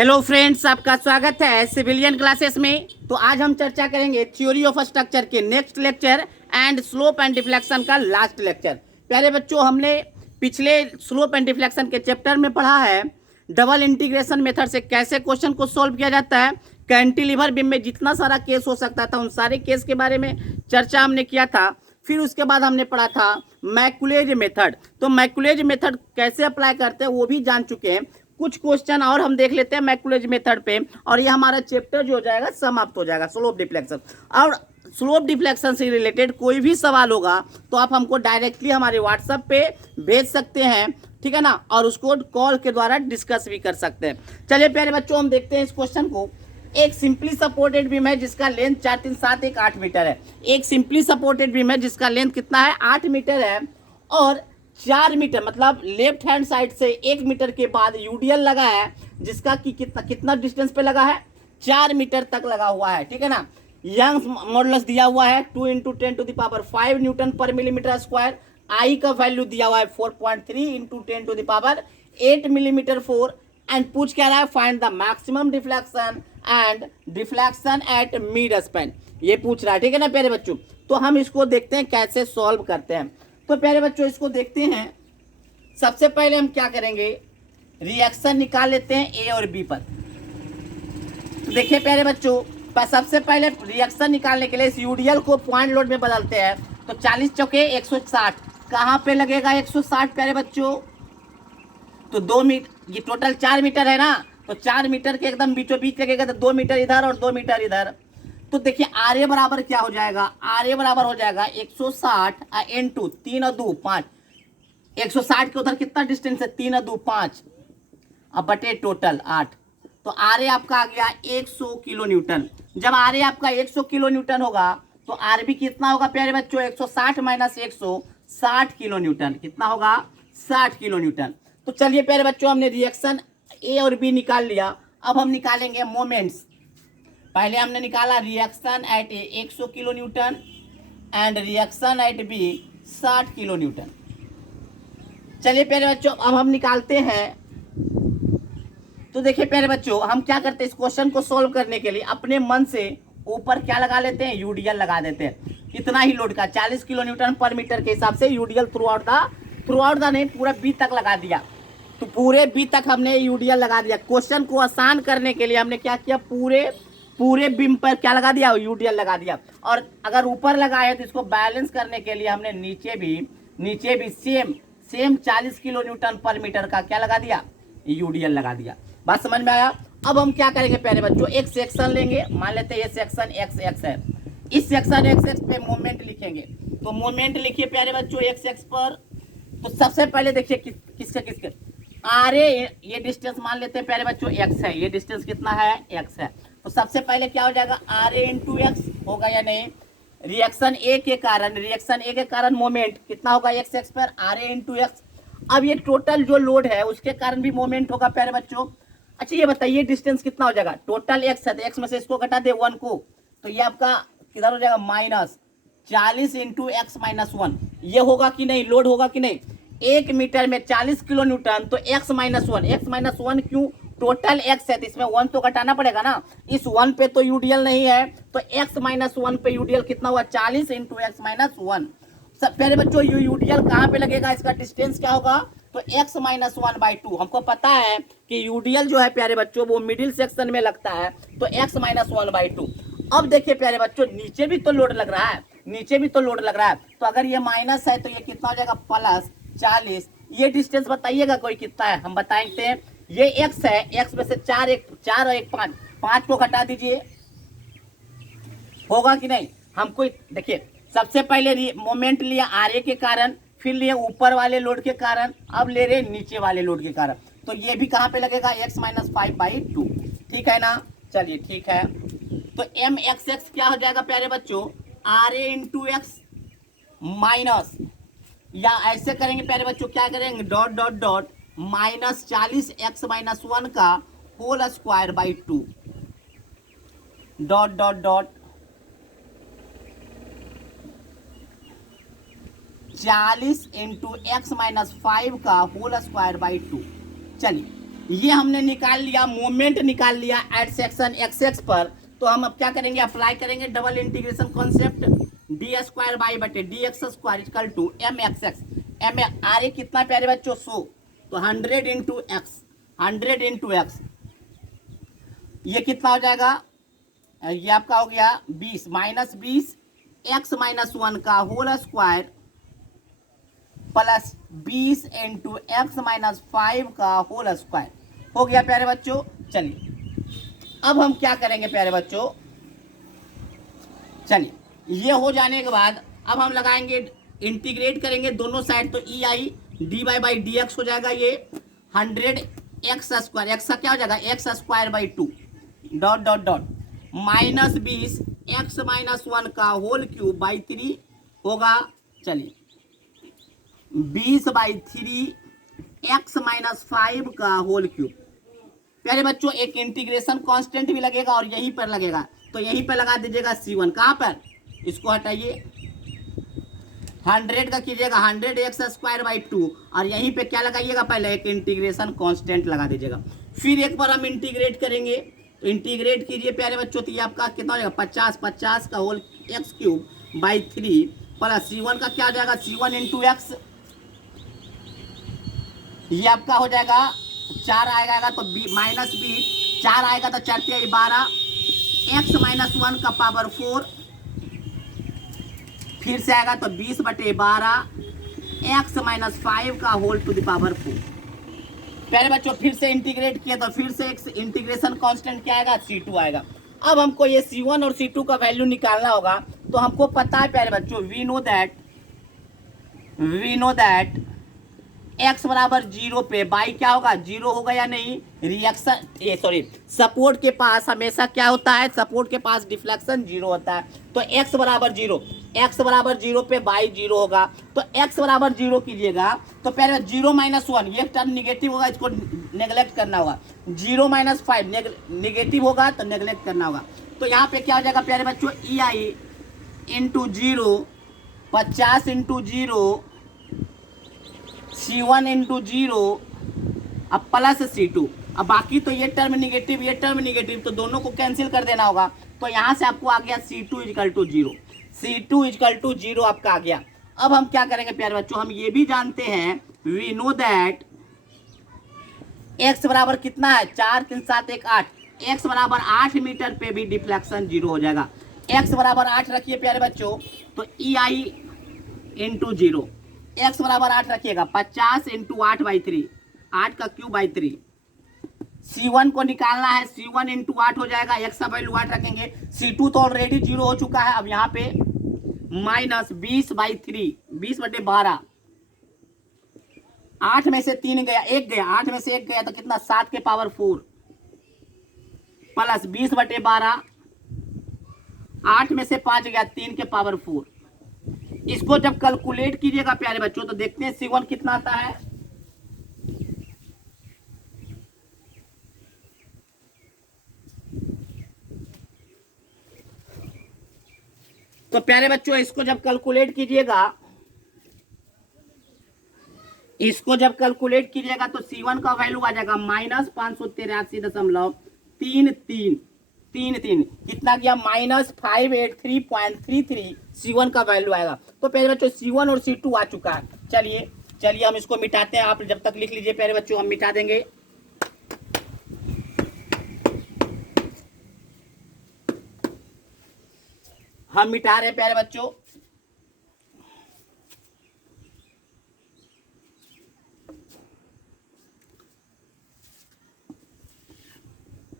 Hello friends, आपका स्वागत है सिविलियन क्लासेस में। तो आज हम चर्चा करेंगे थ्योरी ऑफ स्ट्रक्चर के next lecture and slope and deflection का लास्ट लेक्चर। प्यारे बच्चों, हमने पिछले स्लोप एंड डिफ्लेक्शन के चैप्टर में पढ़ा है डबल इंटीग्रेशन मेथड से कैसे क्वेश्चन को सॉल्व किया जाता है। कैंटिलीवर बीम में जितना सारा केस हो सकता था उन सारे केस के बारे में चर्चा हमने किया था। फिर उसके बाद हमने पढ़ा था मैकुलेज मेथड। तो मैकुलेज मेथड कैसे अप्लाई करते हैं वो भी जान चुके हैं। कुछ क्वेश्चन और हम देख लेते हैं मैकुलेज मेथड पे, और ये हमारा चैप्टर जो हो जाएगा समाप्त हो जाएगा स्लोप डिफ्लेक्शन। और स्लोप डिफ्लेक्शन से रिलेटेड कोई भी सवाल होगा तो आप हमको डायरेक्टली हमारे व्हाट्सएप पे भेज सकते हैं, ठीक है ना, और उसको कॉल के द्वारा डिस्कस भी कर सकते हैं। चलिए प्यारे बच्चों, हम देखते हैं इस क्वेश्चन को। एक सिंपली सपोर्टेड बीम है जिसका लेंथ 4 3 7 1 8 मीटर है। एक सिंपली सपोर्टेड बीम है जिसका लेंथ कितना है, 8 मीटर है, और 4 मीटर मतलब लेफ्ट हैंड साइड से 1 मीटर के बाद यूडीएल लगा है जिसका कि कितना डिस्टेंस पे लगा है, 4 मीटर तक लगा हुआ है, ठीक है ना। यंग्स मॉडुलस दिया हुआ है 2 × 10⁵ न्यूटन पर मिलीमीटर स्क्वायर। आई का वैल्यू दिया हुआ है 4.3 × 10⁸ मिलीमीटर 4। एंड पूछ क्या रहा है, find the maximum deflection and deflection at mid span, ये पूछ रहा है, ठीक है ना प्यारे बच्चों। तो हम इसको देखते हैं कैसे सॉल्व करते हैं। तो प्यारे बच्चों इसको देखते हैं। सबसे पहले हम क्या करेंगे, रिएक्शन निकाल लेते हैं ए और बी पर। तो देखिए प्यारे बच्चों, सबसे पहले रिएक्शन निकालने के लिए इस यूडीएल को पॉइंट लोड में बदलते हैं। तो 40 चौके 160, कहाँ पे लगेगा 160 प्यारे बच्चों, तो 2 मीटर, ये टोटल 4 मीटर है ना, तो 4 मीटर के एकदम बीचों बीच लगेगा, तो 2 मीटर इधर और 2 मीटर इधर। तो देखिए आर ए बराबर क्या हो जाएगा, आर ए बराबर हो जाएगा 160 × 3 और 2 5। 160 के उधर कितना डिस्टेंस है, 3 और 2 5, अब बटे टोटल 8। तो आर ए आपका आ गया 100 किलो न्यूटन। जब आर ए आपका 100 किलो न्यूटन होगा तो आर बी कितना होगा प्यारे बच्चों, 160 - 100 60 किलो न्यूटन। कितना होगा, 60 किलो न्यूटन। तो चलिए प्यारे बच्चों, हमने रिएक्शन ए और बी निकाल लिया। अब हम निकालेंगे मोमेंट्स। पहले हमने निकाला reaction at A 100 kilo newton and reaction at B 60 kilo newton. चलिए प्यारे बच्चों, अब हम निकालते हैं। तो देखिए प्यारे बच्चों, हम क्या करते हैं, इस क्वेश्चन को सॉल्व करने के लिए अपने मन से ऊपर क्या लगा लेते हैं, यूडीएल लगा देते हैं। कितना ही लोड का, 40 किलो न्यूटन पर मीटर के हिसाब से यूडीएल थ्रू आउट द नहीं, पूरा बी तक लगा दिया। तो पूरे बी तक हमने यूडीएल लगा दिया। क्वेश्चन को आसान करने के लिए हमने क्या किया, पूरे बीम पर क्या लगा दिया, यूडीएल लगा दिया। और अगर ऊपर लगाए तो इसको बैलेंस करने के लिए हमने नीचे भी सेम 40 किलो न्यूटन पर मीटर का क्या लगा दिया, यूडीएल लगा दिया। बात समझ में आया। अब हम क्या करेंगे प्यारे बच्चों, एक सेक्शन लेंगे, मान लेते हैं ये सेक्शन एक्स एक्स है। इस सेक्शन एक्स एक्स पे मोमेंट लिखेंगे। तो मोमेंट लिखिए प्यारे बच्चों एक्स एक्स पर। तो सबसे पहले देखिए किसके आर ए, ये डिस्टेंस मान लेते हैं प्यारे बच्चों एक्स है, ये डिस्टेंस कितना है, एक्स है। तो सबसे पहले क्या हो जाएगा, आर ए × एक्स होगा या नहीं। रिएक्शन ए के कारण मोमेंट कितना होगा, एक्स एक्स पर आर ए × एक्स। अब ये टोटल जो लोड है उसके कारण भी मोमेंट होगा प्यारे बच्चों। अच्छा ये बताइए डिस्टेंस कितना हो जाएगा, टोटल एक्स है तो एक्स में से इसको घटा दे 1 को, तो ये आपका किधर हो जाएगा, -40 × x - 1। ये होगा कि नहीं, लोड होगा कि नहीं। 1 मीटर में 40 किलो न्यूटन, तो x - 1 क्यों, टोटल x है तो इसमें 1 तो घटाना पड़ेगा ना। इस 1 पे तो यूडीएल नहीं है, तो x - 1 पे यूडीएल कितना हुआ, 40 × x - 1। सब प्यारे बच्चों यूडीएल कहाँ पे लगेगा, इसका डिस्टेंस क्या होगा, तो x - 1/2। हमको पता है कि यूडीएल जो है प्यारे बच्चों वो मिडिल सेक्शन में लगता है, तो x - 1/2। अब देखिए प्यारे बच्चों, नीचे भी तो लोड लग रहा है, तो अगर ये माइनस है तो ये कितना हो जाएगा, +40। ये डिस्टेंस बताइएगा कोई कितना है, हम बताते हैं। ये x है, x में से 4 और 1 5 को घटा दीजिए, होगा कि नहीं। हमको देखिए सबसे पहले मोमेंट लिया आर ए के कारण, फिर लिए ऊपर वाले लोड के कारण, अब ले रहे नीचे वाले लोड के कारण। तो ये भी कहाँ पे लगेगा, x - 5/2, ठीक है ना। चलिए ठीक है, तो एम एक्स एक्स क्या हो जाएगा प्यारे बच्चों, आर ए × एक्स माइनस, या ऐसे करेंगे प्यारे बच्चों, क्या करेंगे, डॉट -40 x - 1 का whole square by 2, dot 40 × x - 5 का होल स्क्वायर बाई 2। चलिए ये हमने निकाल लिया, मोमेंट निकाल लिया एट सेक्शन एक्स एक्स पर। तो हम अब क्या करेंगे, अप्लाई करेंगे double integration concept, d square by बटे d x square equal to M x x. M r ए कितना प्यारे बच्चों 100, तो 100 इंटू एक्स, 100 इंटू एक्स, ये कितना हो जाएगा, ये आपका हो गया 20 माइनस 20 एक्स माइनस 1 का whole square plus 20 into x minus 5 का होल स्क्वायर हो गया प्यारे बच्चों। चलिए अब हम क्या करेंगे प्यारे बच्चों, चलिए ये हो जाने के बाद अब हम लगाएंगे, इंटीग्रेट करेंगे दोनों साइड, तो e I d y by d x हो जाएगा ये 100 एक्स स्क्वायर, एक्स का क्या हो जाएगा x square by 2 dot dot dot minus 20 x minus 1 का होल क्यूब बाई 3 होगा। चलिए 20 बाई 3 एक्स माइनस 5 का होल क्यूब। प्यारे बच्चों एक इंटीग्रेशन कांस्टेंट भी लगेगा और यहीं पर लगेगा, तो यहीं पर लगा दीजिएगा C1। कहाँ पर, इसको हटाइए, 100 का कीजिएगा 100 एक्स स्क्वायर बाई 2 और यहीं पे क्या लगाइएगा, पहले एक इंटीग्रेशन कांस्टेंट लगा दीजिएगा। फिर एक बार हम इंटीग्रेट करेंगे, तो इंटीग्रेट कीजिए प्यारे बच्चों, तो ये आपका कितना हो जाएगा 50 का whole x cube by 3 plus C1 का क्या हो जाएगा C1 इंटू एक्स, ये आपका हो जाएगा 4 आएगा तो माइनस 20, 4 आएगा तो 4 × 12 एक्स माइनस 1 का पावर 4, फिर से आएगा तो 20 बटे 12 एक्स माइनस 5 का होल टू द पावर 4। प्यारे बच्चों फिर से इंटीग्रेट किया तो फिर से एक इंटीग्रेशन कांस्टेंट क्या आएगा C2 आएगा। अब हमको ये C1 और C2 का वैल्यू निकालना होगा, तो हमको पता है प्यारे बच्चों वी नो दैट x बराबर 0 पे बाई क्या होगा 0 होगा या नहीं, रिएक्शन सपोर्ट के पास हमेशा क्या होता है, सपोर्ट के पास डिफ्लेक्शन 0 होता है। तो x बराबर 0 पे बाई 0 होगा, तो x बराबर 0 कीजिएगा तो पहले 0 माइनस 1 ये टर्म निगेटिव होगा, इसको नेगलेक्ट करना होगा, 0 माइनस 5 निगेटिव होगा तो नेगलेक्ट करना होगा। तो यहाँ पे क्या हो जाएगा प्यारे बच्चों ई आई इंटू 0 50 इंटू 0 C1 इंटू 0 अब प्लस C2, अब बाकी तो ये टर्म निगेटिव तो दोनों को कैंसिल कर देना होगा। तो यहाँ से आपको आ गया C2 इक्वल टू 0 आपका आ गया। अब हम क्या करेंगे प्यारे बच्चों, हम ये भी जानते हैं वी नो दैट x बराबर कितना है 4 3 7 1 8, x बराबर 8 मीटर पे भी डिफ्लेक्शन 0 हो जाएगा। x बराबर 8 रखिए प्यारे बच्चों, तो ई आई इंटू 0 x बराबर 8 रखिएगा 50 इंटू 8 बाई 3, 8 का क्यूब बाई 3। C1 को निकालना है, C1 इंटू 8 हो जाएगा, x का वैल्यू 8 रखेंगे। C2 तो ऑलरेडी 0 हो चुका है, अब यहाँ पे माइनस 20 बाई 3 20 बटे 12, 8 में से 3 गया 1 गया, 8 में से 1 गया तो कितना 7 के पावर 4 प्लस 20 बटे 12, 8 में से 5 गया 3 के पावर 4। इसको जब कैलकुलेट कीजिएगा प्यारे बच्चों तो देखते हैं C1 कितना आता है, तो प्यारे बच्चों इसको जब कैलकुलेट कीजिएगा तो C1 का वैल्यू आ जाएगा -583.33, कितना गया -583.33 C1 का वैल्यू आएगा। तो प्यारे बच्चों C1 और C2 आ चुका है। चलिए हम इसको मिटाते हैं, आप जब तक लिख लीजिए प्यारे बच्चों, हम मिटा देंगे। हम मिटा रहे हैं प्यारे बच्चों,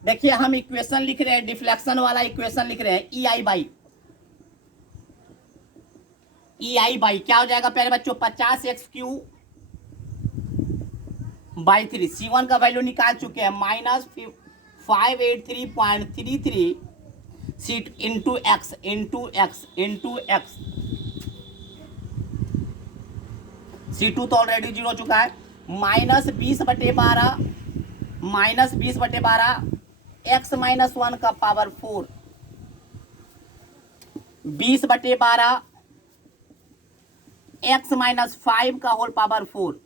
देखिए हम इक्वेशन लिख रहे हैं, डिफ्लेक्शन वाला इक्वेशन लिख रहे हैं, ई आई बाई क्या हो जाएगा प्यारे बच्चों 50x³ बाई 3। C1 का वैल्यू निकाल चुके हैं -583.33 सीट इंटू एक्स C2 तो ऑलरेडी 0 हो चुका है, -20 बटे 12 एक्स माइनस 1 का पावर 4, 20 बटे 12 एक्स माइनस 5 का होल पावर 4,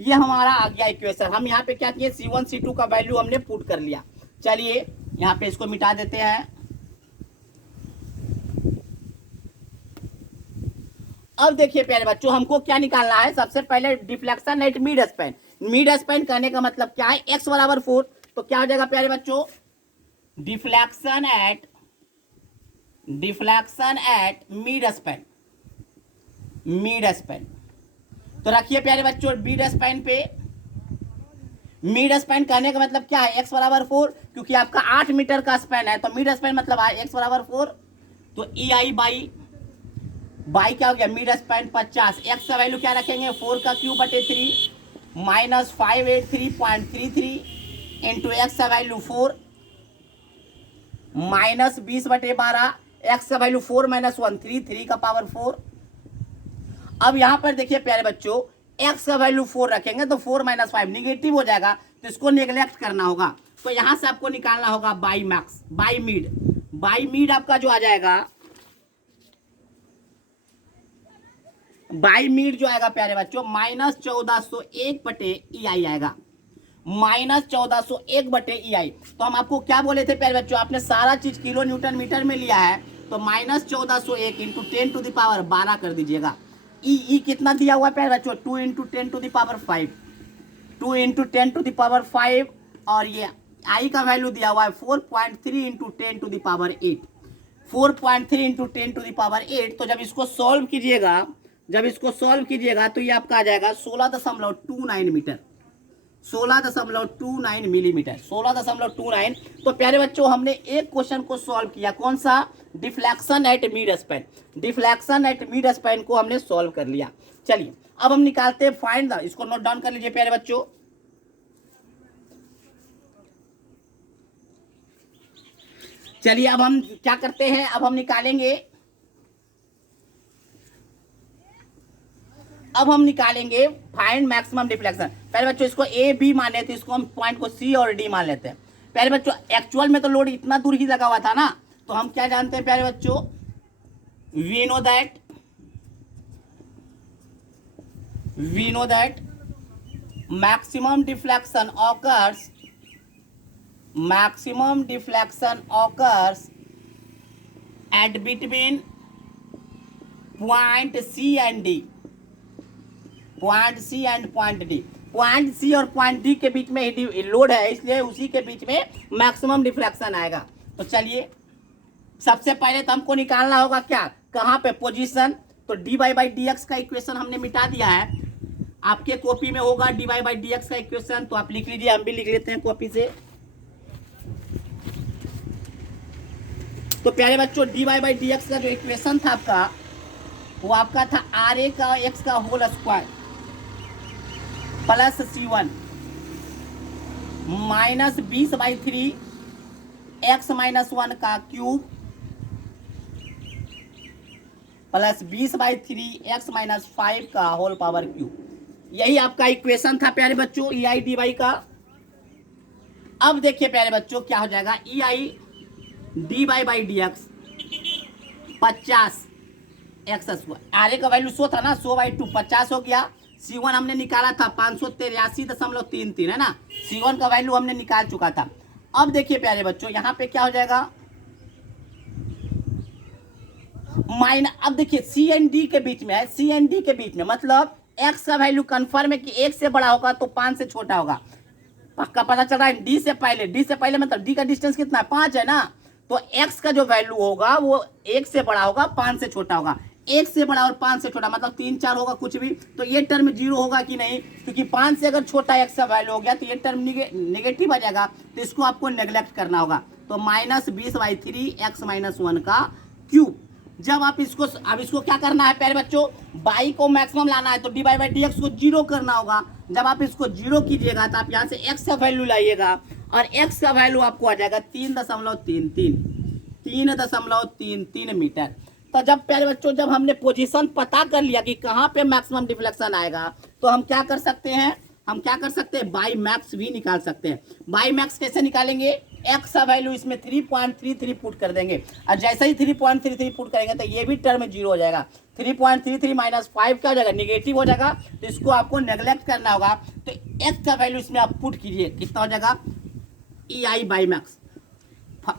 ये हमारा आ गया इक्वेशन। हम यहाँ पे क्या किए, C1 C2 का वैल्यू हमने पुट कर लिया। चलिए यहाँ पे इसको मिटा देते हैं। अब देखिए प्यारे बच्चों, हमको क्या निकालना है, सबसे पहले deflection at mid span. Mid span कहने का मतलब क्या है, x बराबर 4, तो क्या हो जाएगा प्यारे बच्चों, deflection at mid span. Mid span तो रखिए प्यारे बच्चों, मिड स्पैन पे, मिड स्पैन कहने का मतलब क्या है, x बराबर 4, क्योंकि आपका 8 मीटर का स्पैन है, तो मिड स्पैन मतलब x बराबर 4, तो EI बाई क्या हो गया, मिड स्पैन 50। x का वैल्यू क्या रखेंगे, 4 का क्यूब बटे 3 माइनस 583.33 इंटू एक्स का वैल्यू 4 माइनस 20 बटे 12, एक्स का वैल्यू 4 माइनस 1 3 का पावर 4। अब यहां पर देखिए प्यारे बच्चों, एक्स का वैल्यू 4 रखेंगे तो 4 माइनस 5 निगेटिव हो जाएगा, तो इसको नेग्लेक्ट करना होगा। तो यहां से आपको निकालना होगा बाई मैक्स, बाई मिड आपका जो आ जाएगा, बाई मिड जो आएगा प्यारे बच्चों माइनस 1401 बटे EI आएगा, माइनस 1401 बटे EI। तो हम आपको क्या बोले थे प्यारे बच्चों, आपने सारा चीज किलो न्यूटन मीटर में लिया है, तो minus 1401 into 10 to the power 12 कर दीजिएगा। ई कितना दिया हुआ है प्यारे बच्चों, 2 into 10 to the power 5, 2 into 10 to the power 5, और ये आई का वैल्यू दिया हुआ है 4.3 into 10 to the power 8, 4.3 into 10 to the power 8। तो जब इसको सॉल्व कीजिएगा तो ये आपका आ जाएगा 16.29 मीटर, 16.29 मिलीमीटर, 16.29। तो प्यारे बच्चों हमने एक क्वेश्चन को सॉल्व किया, कौन सा, deflection at mid span, deflection at mid span को हमने सॉल्व कर लिया। चलिए अब हम निकालते हैं फाइंड द, इसको नोट डाउन कर लीजिए प्यारे बच्चों। चलिए अब हम क्या करते हैं, अब हम निकालेंगे फाइंड मैक्सिमम डिफ्लेक्शन। पहले बच्चों इसको ए बी माने, तो इसको हम पॉइंट को सी और डी मान लेते हैं। पहले बच्चों एक्चुअल में तो लोड इतना दूर ही लगा हुआ था ना, तो हम क्या जानते हैं प्यारे बच्चों, we know that maximum deflection occurs at between point C and D, point C and point D. Point C और पॉइंट डी के बीच में ही लोड है, इसलिए उसी के बीच में मैक्सिमम डिफ्लेक्शन आएगा। तो चलिए सबसे पहले तो हमको निकालना होगा क्या, कहाँ पे, पोजीशन। तो dy बाई डी एक्स का इक्वेशन हमने मिटा दिया है, आपके कॉपी में होगा dy बाई डी एक्स का इक्वेशन, तो आप लिख लीजिए, हम भी लिख लेते हैं कॉपी से। तो प्यारे बच्चों dy बाई डी एक्स का जो इक्वेशन था आपका, वो आपका था RA का x का whole square plus C1 minus 20/3 x minus 1 का क्यूब प्लस 20/3 x माइनस 5 का होल पावर क्यूब। यही आपका इक्वेशन था प्यारे बच्चों EI dy का। अब देखिए प्यारे बच्चों क्या हो जाएगा, EI dy by d x 50 x square, r a का वैल्यू 100 था ना, 100/2 50 हो गया। C1 हमने निकाला था 583.33 है ना, C1 का वैल्यू हमने निकाल चुका था। अब देखिए प्यारे बच्चों यहाँ पे क्या हो जाएगा, अब देखिए सी एंड डी के बीच में है, सी एंड डी के बीच में मतलब x का वैल्यू कन्फर्म है कि 1 से बड़ा होगा तो 5 से छोटा होगा, पक्का पता चल रहा है। डी से पहले मतलब डी का डिस्टेंस कितना है, 5 है ना, तो x का जो वैल्यू होगा वो 1 से बड़ा होगा 5 से छोटा होगा। 1 से बड़ा और 5 से छोटा मतलब 3 4 होगा कुछ भी, तो ये टर्म 0 होगा कि नहीं, क्योंकि 5 से अगर छोटा x का वैल्यू हो गया तो ये टर्म निगेटिव आ जाएगा, तो इसको आपको नेग्लेक्ट करना होगा। तो माइनस 20/3 x माइनस 1 का क्यूब। जब आप इसको, अब इसको क्या करना है प्यारे बच्चों, बाई को मैक्सिमम लाना है, तो डी बाई डी एक्स को 0 करना होगा। जब आप इसको 0 कीजिएगा तो आप यहाँ से x का वैल्यू लाइएगा, और x का वैल्यू आपको आ जाएगा 3.33 मीटर। तो जब प्यारे बच्चों जब हमने पोजीशन पता कर लिया कि कहाँ पे मैक्सिमम डिफ्लेक्शन आएगा, तो हम क्या कर सकते हैं, हम क्या कर सकते हैं, बाई मैक्स भी निकाल सकते हैं। बाई मैक्स कैसे निकालेंगे, एक्स का वैल्यू इसमें 3.33 पुट कर देंगे, और जैसे ही 3.33 पुट करेंगे तो ये भी टर्म 0 हो जाएगा। 3.33 माइनस 5 क्या हो जाएगा, निगेटिव हो जाएगा, तो इसको आपको नेग्लेक्ट करना होगा। तो एक्स का वैल्यू इसमें आप पुट कीजिए, कितना हो जाएगा, E I by max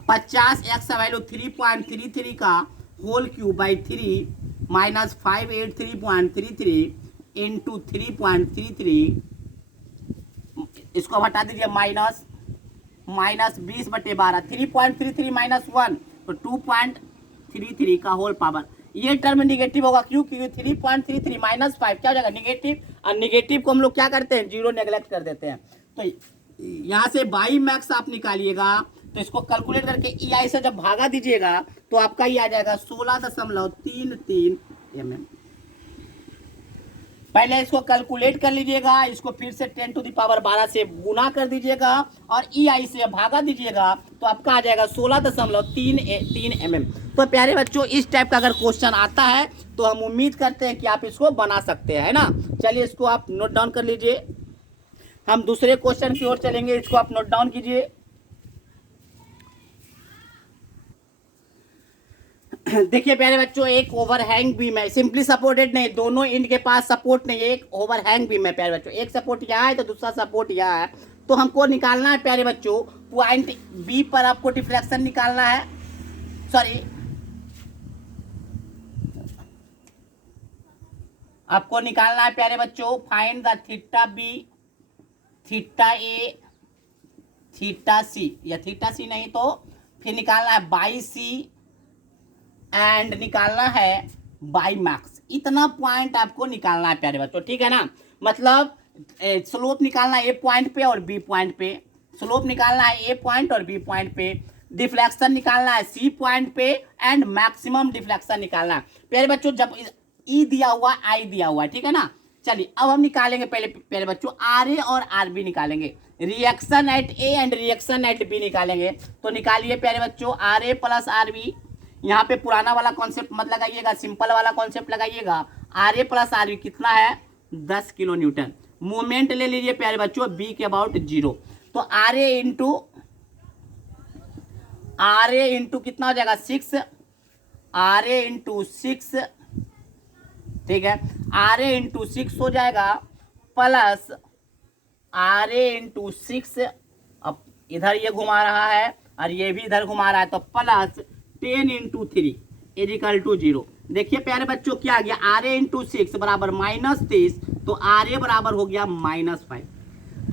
50, x का वैल्यू 3.33 का whole cube by 3 minus 583.33 into 3.33, इसको हटा दीजिए, माइनस 20/12, 3.33 माइनस 1 तो 2.33 का होल पावर। ये टर्म निगेटिव होगा, क्यों, क्योंकि 3.33 माइनस 5 क्या हो जाएगा, निगेटिव, और निगेटिव को हम लोग क्या करते हैं, 0 नेग्लेक्ट कर देते हैं। तो यहाँ से बाई मैक्स आप निकालिएगा, तो इसको कैलकुलेट करके ई आई से जब भागा दीजिएगा तो आपका ये आ जाएगा 16.33 mm। पहले इसको कैलकुलेट कर लीजिएगा, इसको फिर से 10⁻12 से गुना कर दीजिएगा और ई आई से भागा दीजिएगा, तो आपका आ जाएगा 16.33 mm। तो प्यारे बच्चों, इस टाइप का अगर क्वेश्चन आता है तो हम उम्मीद करते हैं कि आप इसको बना सकते हैं, है ना। चलिए इसको आप नोट डाउन कर लीजिए, हम दूसरे क्वेश्चन की ओर चलेंगे, इसको आप नोट डाउन कीजिए। देखिए प्यारे बच्चों, एक ओवरहैंग बीम है, सिंपली सपोर्टेड नहीं, दोनों इंड के पास सपोर्ट नहीं है, एक ओवरहैंग बीम है प्यारे बच्चों, एक सपोर्ट यहाँ है तो दूसरा सपोर्ट यहाँ है। तो हमको निकालना है प्यारे बच्चों, पॉइंट बी पर आपको डिफ्लेक्शन निकालना है, सॉरी आपको निकालना है प्यारे बच्चों, find the theta b, theta a, theta c, या थीटा सी नहीं तो फिर निकालना है बाई सी एंड निकालना है बाई मैक्स। इतना पॉइंट आपको निकालना है प्यारे बच्चों, ठीक है ना। मतलब स्लोप निकालना है ए पॉइंट पे और बी पॉइंट पे, स्लोप निकालना है ए पॉइंट और बी पॉइंट पे, डिफ्लेक्शन निकालना है सी पॉइंट पे एंड मैक्सिमम डिफ्लेक्शन निकालना है प्यारे बच्चों। जब ई दिया हुआ, आई दिया हुआ है, ठीक है ना। चलिए अब हम निकालेंगे पहले प्यारे बच्चों आर ए और आर बी निकालेंगे, reaction at A and reaction at B निकालेंगे। तो निकालिए प्यारे बच्चों, R A plus R B, यहाँ पे पुराना वाला कॉन्सेप्ट मत लगाइएगा, सिंपल वाला कॉन्सेप्ट लगाइएगा। R A plus R B कितना है, 10 किलो न्यूटन। मूवमेंट ले लीजिए प्यारे बच्चों, बी के अबाउट 0। तो आर ए इंटू कितना हो जाएगा, 6, आर ए इंटू 6, ठीक है, आर ए इंटू 6 हो जाएगा, प्लस आर ए इंटू 6, अब इधर ये घुमा रहा है और ये भी इधर घुमा रहा है, तो प्लस 10 इंटू 3 इजिकल टू 0। देखिए प्यारे बच्चों क्या आ गया, आर ए इंटू 6 बराबर -30, तो आर ए बराबर हो गया -5।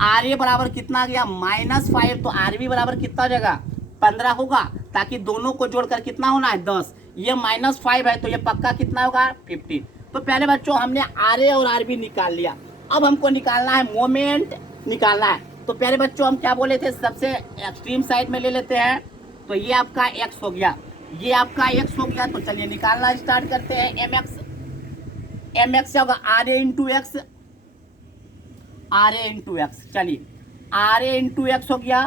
आर ए बराबर कितना आ गया, -5, तो आर बी बराबर कितना हो जाएगा, 15 होगा, ताकि दोनों को जोड़कर कितना होना है, 10। ये -5 है तो ये पक्का कितना होगा, 15। तो प्यारे बच्चों हमने आर ए और आर बी निकाल लिया, अब हमको निकालना है मोमेंट निकालना है। तो प्यारे बच्चों हम क्या बोले थे, सबसे एक्सट्रीम साइड में ले लेते हैं, तो ये आपका एक्स हो गया, ये आपका एक्स हो गया। तो चलिए निकालना स्टार्ट करते हैं, एम एक्स क्या होगा, R A into x, R A into x. चलिए आर ए इंटू एक्स हो गया,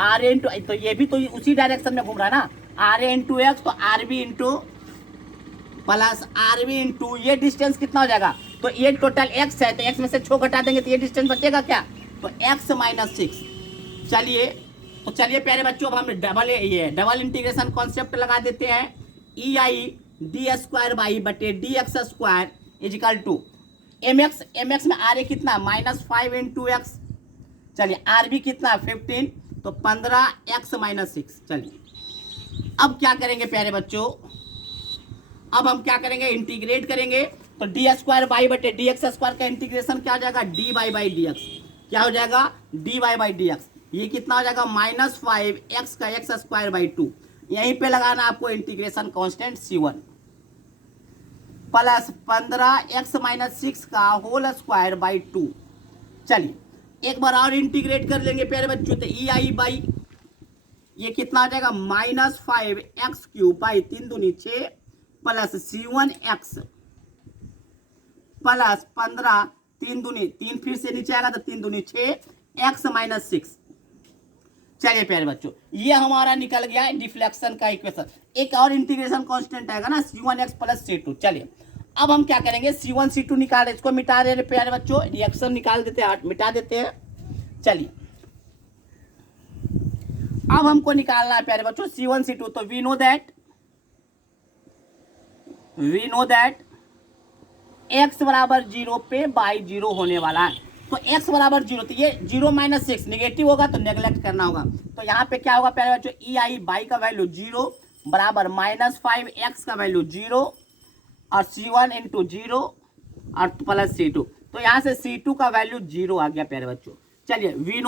आर ए इंटू, तो ये भी तो उसी डायरेक्शन में घूम रहा है ना, आर ए इंटू एक्स, तो R B into plus R B into ये डिस्टेंस कितना हो जाएगा, तो ये टोटल एक्स है, तो एक्स में से 6 घटा देंगे तो ये डिस्टेंस बचेगा क्या, तो एक्स माइनस 6। चलिए तो चलिए प्यारे बच्चों अब हम डबल इंटीग्रेशन कॉन्सेप्ट लगा देते हैं, ई आई डी स्क्वायर बाई बटे d x square equal to M x में आर ए कितना, -5 इंटू एक्स। चलिए आर बी कितना, 15, तो 15x माइनस 6। चलिए अब क्या करेंगे प्यारे बच्चों, अब हम क्या करेंगे, इंटीग्रेट करेंगे। तो डी स्क्वायर बाई बटे डी एक्स स्क्वायर का इंटीग्रेशन क्या हो जाएगा, d y by d x, क्या हो जाएगा, d y by d x. ये कितना हो जाएगा, -5x का एक्स स्क्वायर बाई 2। यहीं पे लगाना आपको integration constant C1 plus 15x minus 6 का होल स्क्वायर बाई 2। चलिए एक बार और इंटीग्रेट कर लेंगे प्यारे बच्चों, तो ई आई बाई ये कितना हो जाएगा, -5x³ बाई 3 दूनी 6 प्लस C1x प्लस 15 3 दूनी 3 फिर से नीचे आएगा तो 3 दूनी 6 x माइनस 6। चलिए प्यारे बच्चों ये हमारा निकल गया डिफ्लेक्शन का इक्वेशन। एक और इंटीग्रेशन कांस्टेंट आएगा ना, C1x प्लस C2। चलिए अब हम क्या करेंगे, C1 C2 निकाल रहे, इसको मिटा रहे प्यारे बच्चों, रिएक्शन निकाल देते हैं, मिटा देते हैं। चलिए अब हमको निकालना है प्यारे बच्चों C1 C2। तो वी नो दैट x बराबर 0 पे बाई 0 होने वाला है। तो x बराबर 0, तो ये 0 माइनस 6 निगेटिव होगा तो नेग्लेक्ट करना होगा। तो यहाँ पे क्या होगा प्यारे बच्चों, ई आई बाई का वैल्यू 0 बराबर -5x का वैल्यू 0 और C1 इंटू 0 और प्लस C2। तो यहाँ से C2 का वैल्यू 0 आ गया प्यारे बच्चों। चलिए वी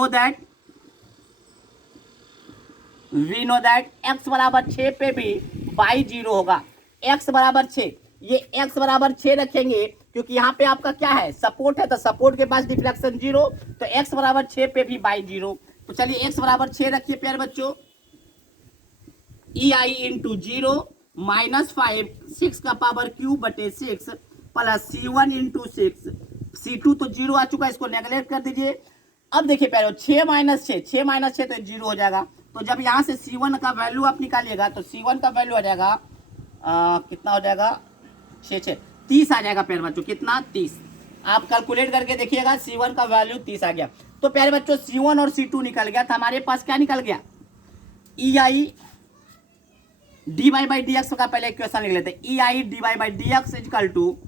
नो दैट x बराबर 6 पे भी बाई 0 होगा। x बराबर 6, ये x बराबर 6 रखेंगे क्योंकि यहाँ पे आपका क्या है, सपोर्ट है, तो सपोर्ट के पास डिफ्लेक्शन 0, तो x बराबर 6 पे भी बाई 0। तो चलिए x बराबर 6 रखिए प्यारे बच्चों, ई आई इंटू 0 -5 6 का पावर क्यूब बटे 6 प्लस C1 इंटू 6, C2 तो 0 आ चुका है, इसको नेगलेक्ट कर दीजिए। अब देखिए पहले 6 माइनस 6 तो 0 हो जाएगा। तो जब यहाँ से C1 का वैल्यू आप निकालिएगा तो C1 का वैल्यू आ जाएगा कितना हो जाएगा, 6 30 आ जाएगा प्यारे बच्चों। कितना, 30। आप कैलकुलेट करके देखिएगा, C1 का वैल्यू 30 आ गया। तो प्यारे बच्चों C1 और C2 निकल गया, तो हमारे पास क्या निकल गया, e I d y by d x का पहले इक्वेशन लिख लेते हैं। ई आई d y by d x equal to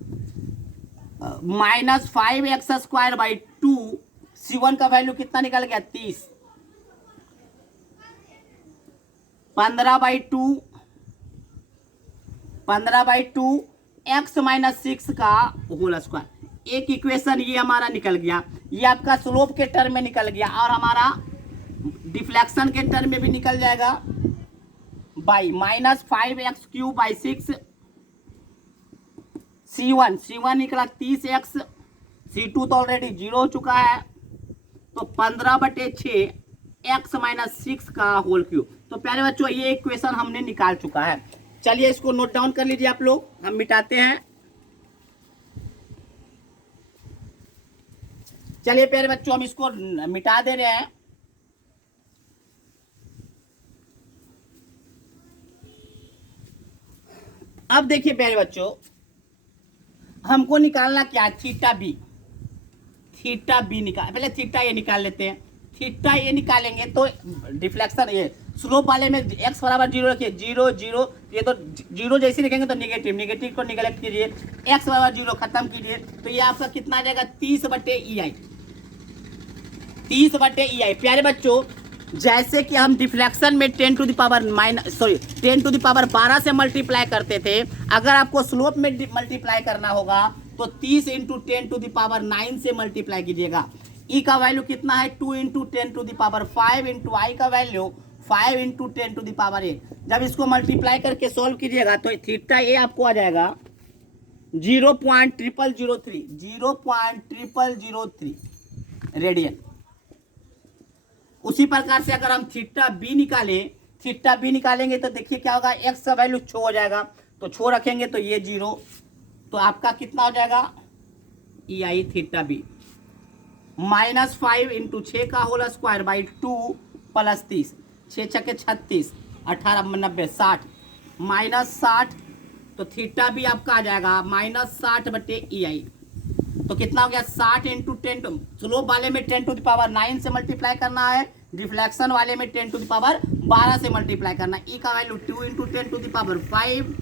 -5x² 2। C1 का वैल्यू कितना निकल गया, 30, 15/2 x माइनस 6 का होल स्क्वायर। एक इक्वेशन ये हमारा निकल गया, ये आपका स्लोप के टर्म में निकल गया और हमारा डिफ्लेक्शन के टर्म में भी निकल जाएगा बाई -5x³ 6। C1 निकला 30x, C2 तो ऑलरेडी 0 हो चुका है, तो 15/6 x माइनस 6 का होल क्यूब। तो प्यारे बच्चों ये इक्वेशन हमने निकाल चुका है। चलिए इसको नोट डाउन कर लीजिए आप लोग, हम मिटाते हैं। चलिए प्यारे बच्चों हम इसको मिटा दे रहे हैं। अब देखिए प्यारे बच्चों, हमको निकालना क्या, थीटा बी निकाल, पहले थीटा ए निकाल लेते हैं। थीटा ए निकालेंगे तो डिफ्लेक्शन, ये स्लोप वाले में x बराबर 0 रखिए, 0 0, ये तो 0 जैसे लिखेंगे तो निगेटिव को निगलेक्ट कीजिए, x बराबर 0 खत्म कीजिए। तो ये आपका कितना आ जाएगा, 30/EI। प्यारे बच्चों जैसे कि हम डिफ्लेक्शन में 10 टू द पावर 12 से मल्टीप्लाई करते थे, अगर आपको स्लोप में मल्टीप्लाई करना होगा तो 30 × 10 टू द पावर 9 से मल्टीप्लाई कीजिएगा। ई का वैल्यू कितना है, 2 × 10 टू द पावर 5 × आई का वैल्यू 5 × 10 टू द पावर 8। जब इसको मल्टीप्लाई करके सॉल्व कीजिएगा तो थीटा ए आपको आ जाएगा 0.0003 रेडियन। उसी प्रकार से अगर हम थीटा बी निकालेंगे तो देखिए क्या होगा, एक्स का वैल्यू 6 हो जाएगा, तो 6 रखेंगे तो ये 0, तो आपका कितना हो जाएगा, ई आई थीटा बी -5 × 6 का होल स्क्वायर बाई 2 प्लस 30, 6 छके 36, 18 90 60 -60, तो थीटा भी आपका आ जाएगा -60/EI। तो कितना हो गया, 60 × 10, स्लोप वाले में 10 टू द पावर 9 से मल्टीप्लाई करना है, डिफ्लेक्शन वाले में 10 टू द पावर 12 से मल्टीप्लाई करना है। ई का value 2 × 10 to the power 5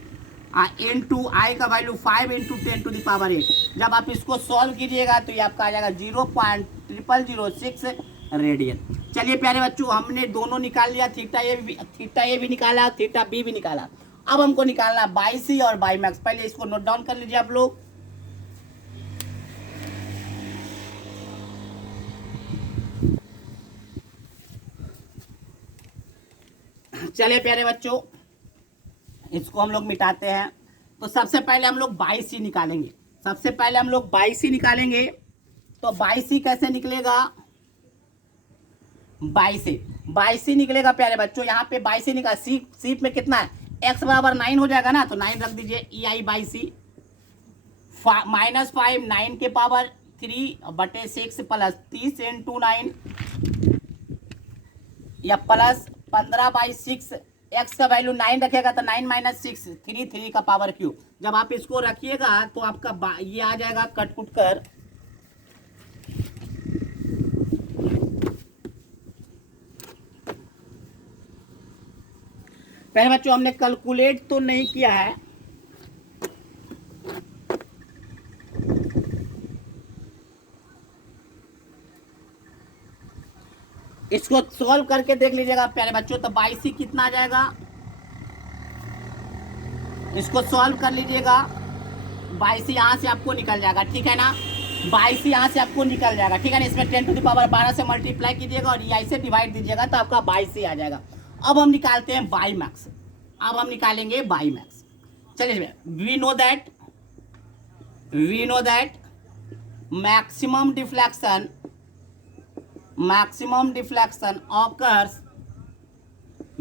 into i का वैल्यू 5 × 10 टू द पावर 8। जब आप इसको सॉल्व कीजिएगा तो ये आपका आ जाएगा 0.0006 रेडियन। चलिए प्यारे बच्चों हमने दोनों निकाल लिया, थीटा ए भी निकाला, थीटा बी भी निकाला। अब हमको निकालना बाई सी और बाई मैक्स। पहले इसको नोट डाउन कर लीजिए आप लोग। चलिए प्यारे बच्चों इसको हम लोग मिटाते हैं। तो सबसे पहले हम लोग बाई सी निकालेंगे। तो बाई सी कैसे निकलेगा, बाई सी निकलेगा प्यारे बच्चों। यहाँ पे बाई सी निकाल, सी में कितना है, x बराबर 9 हो जाएगा ना, तो 9 रख दीजिए, ई आई बाई सी -5 9 के पावर 3/6 प्लस 30 × 9 या प्लस 15/6 x का वैल्यू 9 रखेगा तो 9 माइनस 6 3 3 का पावर क्यूब। जब आप इसको रखिएगा तो आपका ये आ जाएगा कट कुट कर पहले बच्चों हमने कैलकुलेट तो नहीं किया है, इसको सॉल्व करके देख लीजिएगा प्यारे बच्चों। तो 22 कितना आ जाएगा, इसको सॉल्व कर लीजिएगा। 22 यहाँ से आपको निकल जाएगा, ठीक है ना। 22 यहाँ से आपको निकल जाएगा, ठीक है ना। इसमें 10 टू द पावर 12 से मल्टीप्लाई कीजिएगा और यहीं से डिवाइड दीजिएगा तो आपका 22 आ जाएगा। अब हम निकालते हैं बाई मैक्स, अब हम निकालेंगे बाई मैक्स। चलिए, we know that maximum deflection occurs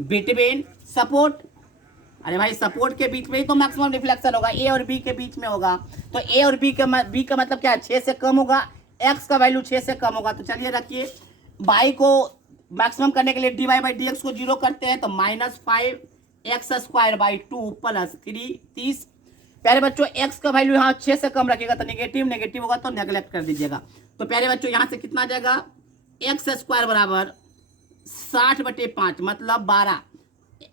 between support. अरे भाई सपोर्ट के बीच में ही तो मैक्सिमम डिफ्लेक्शन होगा, ए और बी के बीच में होगा। तो ए और बी का मतलब क्या है, 6 से कम होगा, एक्स का वैल्यू 6 से कम होगा। तो चलिए रखिए, बाई को मैक्सिमम करने के लिए d y by d x को 0 करते हैं तो -5x²/2 + 3 30। प्यारे बच्चों एक्स का वैल्यू यहाँ 6 से कम रखिएगा तो नेगेटिव होगा तो नेगलेक्ट कर दीजिएगा। तो प्यारे बच्चों यहाँ से कितना आ जाएगा, x² बराबर 60/5 मतलब 12,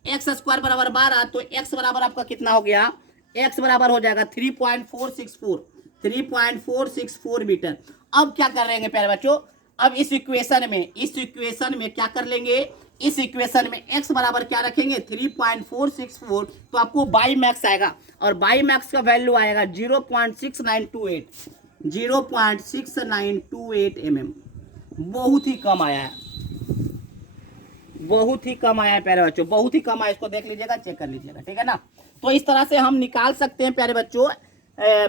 x² बराबर 12 तो x बराबर आपका कितना हो गया, x बराबर हो जाएगा 3.464 मीटर। अब क्या कर लेंगे प्यारे बच्चों, अब इस इक्वेशन में क्या कर लेंगे, इस इक्वेशन में x बराबर क्या रखेंगे 3.464 तो आपको बाई मैक्स आएगा और बाई मैक्स का वैल्यू आएगा 0.6928 mm। बहुत ही कम आया है, प्यारे बच्चों, बहुत ही कम आया। इसको देख लीजिएगा, चेक कर लीजिएगा, ठीक है ना। तो इस तरह से हम निकाल सकते हैं प्यारे बच्चों,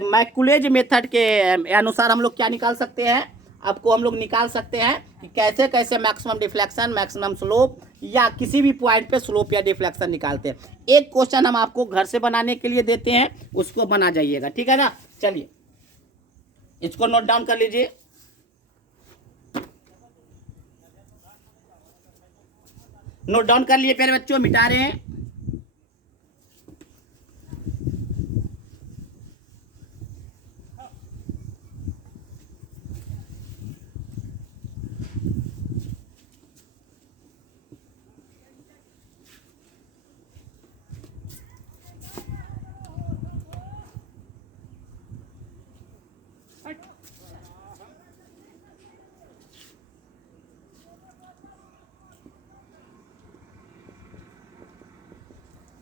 मैकुलेज मेथड के अनुसार हम लोग क्या निकाल सकते हैं, आपको हम लोग निकाल सकते हैं कि कैसे कैसे मैक्सिमम डिफ्लेक्शन, मैक्सिमम स्लोप या किसी भी पॉइंट पे स्लोप या डिफ्लेक्शन निकालते हैं। एक क्वेश्चन हम आपको घर से बनाने के लिए देते हैं, उसको बना जाइएगा, ठीक है ना। चलिए इसको नोट डाउन कर लीजिए। नोट डाउन कर लिए प्यारे बच्चों, मिटा रहे हैं।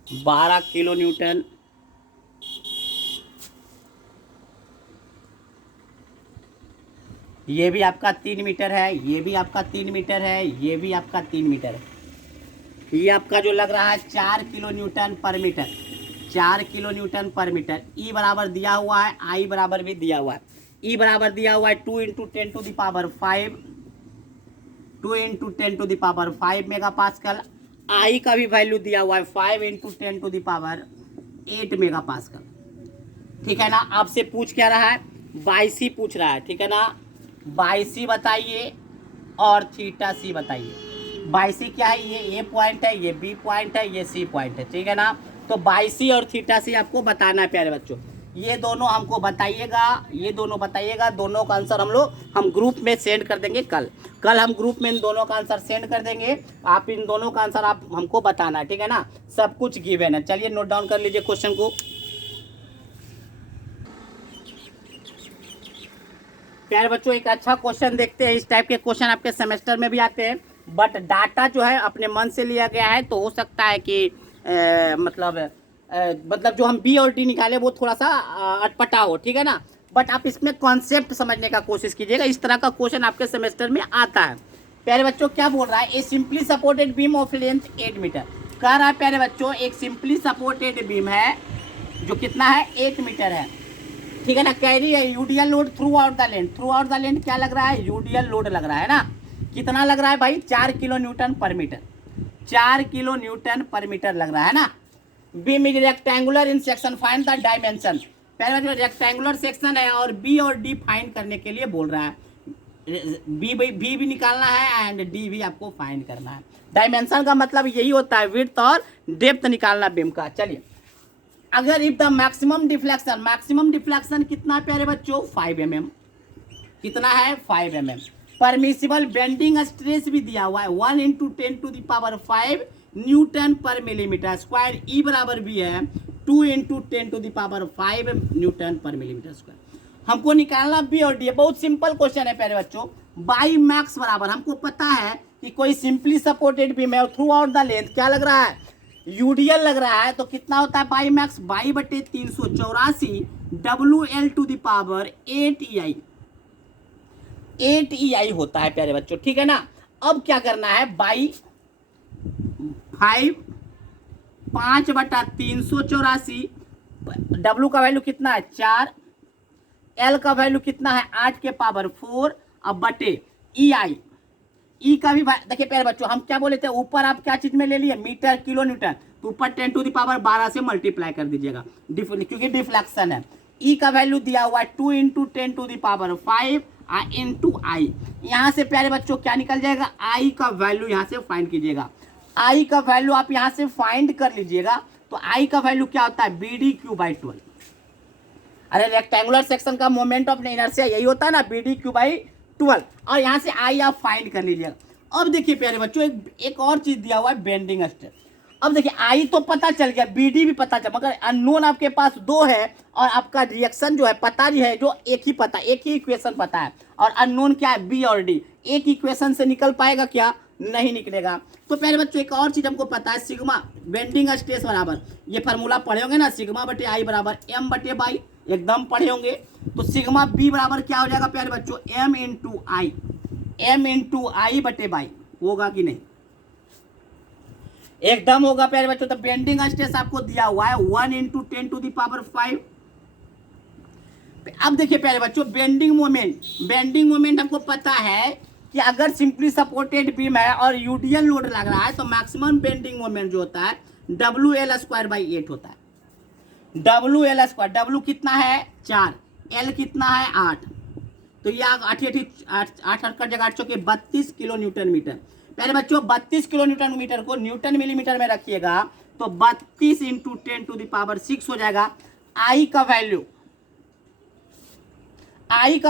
बारह किलो न्यूटन, ये भी आपका 3 मीटर है, ये भी आपका 3 मीटर है, ये भी आपका 3 मीटर है। ये आपका जो लग रहा है 4 किलो न्यूटन पर मीटर, 4 किलो न्यूटन पर मीटर। ई बराबर दिया हुआ है, आई बराबर भी दिया हुआ है। ई बराबर दिया हुआ है 2 × 10⁵ 2 × 10⁵ मेगा पास्कल। आई का भी वैल्यू दिया हुआ है 5 × 10⁸ मेगा पास्कल, ठीक है ना। आपसे पूछ क्या रहा है, 22 पूछ रहा है, ठीक है ना। 22 बताइए और θc बताइए। 22 क्या है, ये ए पॉइंट है, ये बी पॉइंट है, ये सी पॉइंट है, ठीक है ना। तो 22 और θc आपको बताना है प्यारे बच्चों। ये दोनों हमको बताइएगा, ये दोनों बताइएगा। दोनों का आंसर हम ग्रुप में सेंड कर देंगे कल हम ग्रुप में इन दोनों का आंसर सेंड कर देंगे। आप इन दोनों का आंसर आप हमको बताना है, ठीक है ना। सब कुछ गिवन है। चलिए नोट डाउन कर लीजिए क्वेश्चन को। प्यारे बच्चों एक अच्छा क्वेश्चन देखते हैं। इस टाइप के क्वेश्चन आपके सेमेस्टर में भी आते हैं, बट डाटा जो है अपने मन से लिया गया है, तो हो सकता है कि मतलब जो हम बी और डी निकाले वो थोड़ा सा अटपटा हो, ठीक है ना। बट आप इसमें कॉन्सेप्ट समझने का कोशिश कीजिएगा। इस तरह का क्वेश्चन आपके सेमेस्टर में आता है। प्यारे बच्चों क्या बोल रहा है, a simply supported beam of length 8 metre. कह रहा है प्यारे बच्चों एक सिंपली सपोर्टेड बीम है जो कितना है 8 मीटर है, ठीक है ना। कैरी है UDL load through out the length. क्या लग रहा है, यूडीएल लोड लग रहा है ना। कितना लग रहा है भाई, 4 किलो न्यूटन पर मीटर, 4 किलो न्यूटन पर मीटर लग रहा है ना। Beam is rectangular in section, find the dimension. पहले जो रेक्टेंगुलर सेक्शन है और बी और डी फाइंड करने के लिए बोल रहा है। बी भी निकालना है एंड डी भी आपको फाइंड करना है। डायमेंशन का मतलब यही होता है, विड्थ और डेप्थ निकालना बीम का। चलिए, अगर इफ द मैक्सिमम डिफ्लेक्शन कितना है प्यारे बच्चों, 5 mm। कितना है, 5 mm। परमिसिबल बेंडिंग स्ट्रेस भी दिया हुआ है 1 × 10⁵ न्यूटन पर मिलीमीटर स्क्वायर। ई बराबर भी है 2 × 10⁵ न्यूटन पर मिलीमीटर स्क्वायर। हमको निकालना बी और डी। बहुत सिंपल क्वेश्चन है प्यारे बच्चों। बाई मैक्स बराबर, हमको पता है कि कोई सिंपली सपोर्टेड बीम है थ्रू आउट द लेंथ क्या लग रहा है, यूडीएल लग रहा है, तो कितना होता है बाई मैक्स, बाई बटे 384 WL⁸ 8 EI होता है प्यारे बच्चों, ठीक है ना। अब क्या करना है, बाई 5/384, W का वैल्यू कितना है 4, L का वैल्यू कितना है 8⁴, अब बटे EI, ई का भी देखिए प्यारे बच्चों, हम क्या बोले थे, ऊपर आप क्या चीज में ले लिए, मीटर किलो न्यूटन, तो ऊपर 10⁻12 से मल्टीप्लाई कर दीजिएगा क्योंकि डिफ्लेक्शन है। ई का वैल्यू दिया हुआ है 2 × 10⁵ इंटू आई। यहाँ से प्यारे बच्चों क्या निकल जाएगा, आई का वैल्यू यहाँ से फाइंड कीजिएगा। आई का वैल्यू आप यहाँ से फाइंड कर लीजिएगा, तो आई का वैल्यू क्या होता है, BD³/12। अरे रेक्टेंगुलर सेक्शन का मोमेंट ऑफ इनर्शिया यही होता है ना, BD³/12। और यहाँ से आई आप फाइंड कर लीजिएगा। अब देखिए प्यारे बच्चों, एक और चीज दिया हुआ है बेंडिंग स्ट्रेस। अब देखिए आई तो पता चल गया, BD भी पता चल, मगर अननोन आपके पास 2 है और आपका रिएक्शन जो है पता भी है, जो एक ही इक्वेशन पता है, और अननोन क्या है, बी और डी। एक इक्वेशन से निकल पाएगा क्या, नहीं निकलेगा। तो प्यारे बच्चों एक और चीज हमको पता है, सिग्मा बेंडिंग स्ट्रेस बराबर, ये फार्मूला पढ़े होंगे ना, सिग्मा बटे आई बराबर M/बाई, एकदम पढ़े होंगे। तो सिग्मा बी बराबर क्या हो जाएगा प्यारे बच्चों, M × I बटे बाई, होगा कि नहीं, एकदम होगा प्यारे बच्चों। तो बेंडिंग स्ट्रेस आपको दिया हुआ है 1 × 10⁵। अब देखिए प्यारे बच्चों, बेंडिंग मोमेंट हमको पता है कि अगर सिंपली सपोर्टेड बीम है और यूडीएल लोड लग रहा है, तो मैक्सिमम बेंडिंग मोमेंट जो होता है WL²/8 होता है। WL², W कितना है 4, L कितना है 8, तो ये 8 का जगह 8 चौके 32 किलो न्यूटन मीटर। पहले बच्चों 32 किलो न्यूटन मीटर को न्यूटन मिलीमीटर में रखिएगा, तो 32 × 10⁶ हो जाएगा। आई का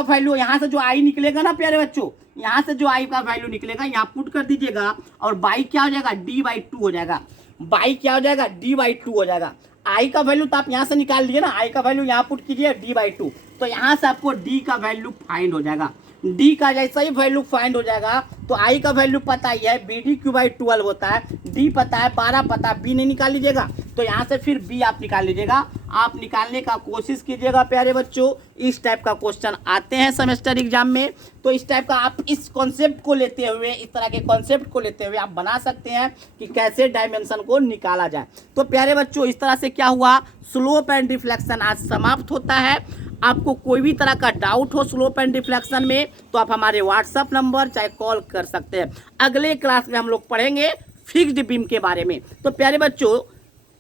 वैल्यू यहाँ से जो आई निकलेगा ना प्यारे बच्चों, यहाँ से जो आई का वैल्यू निकलेगा यहाँ पुट कर दीजिएगा, और बाई क्या हो जाएगा, D/2 हो जाएगा। बाई क्या हो जाएगा, D/2 हो जाएगा। आई का वैल्यू तो आप यहाँ से निकाल लिए ना, आई का वैल्यू यहाँ पुट कीजिए D/2, तो यहाँ से आपको डी का वैल्यू फाइंड हो जाएगा। डी का जैसा ही वैल्यू फाइंड हो जाएगा, तो आई का वैल्यू पता ही है BD³/12 होता है, डी पता है 12 पता, बी नहीं निकाल लीजिएगा, तो यहाँ से फिर बी आप निकाल लीजिएगा। आप निकालने का कोशिश कीजिएगा प्यारे बच्चों, इस टाइप का क्वेश्चन आते हैं सेमेस्टर एग्जाम में, तो इस टाइप का आप इस कॉन्सेप्ट को लेते हुए, इस तरह के कॉन्सेप्ट को लेते हुए आप बना सकते हैं कि कैसे डायमेंशन को निकाला जाए। तो प्यारे बच्चों इस तरह से क्या हुआ, स्लोप एंड डिफ्लेक्शन आज समाप्त होता है। आपको कोई भी तरह का डाउट हो स्लोप एंड डिफ्लेक्शन में, तो आप हमारे व्हाट्सएप नंबर चाहे कॉल कर सकते हैं। अगले क्लास में हम लोग पढ़ेंगे फिक्स्ड बीम के बारे में। तो प्यारे बच्चों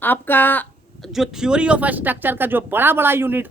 आपका जो थ्योरी ऑफ स्ट्रक्चर का जो बड़ा यूनिट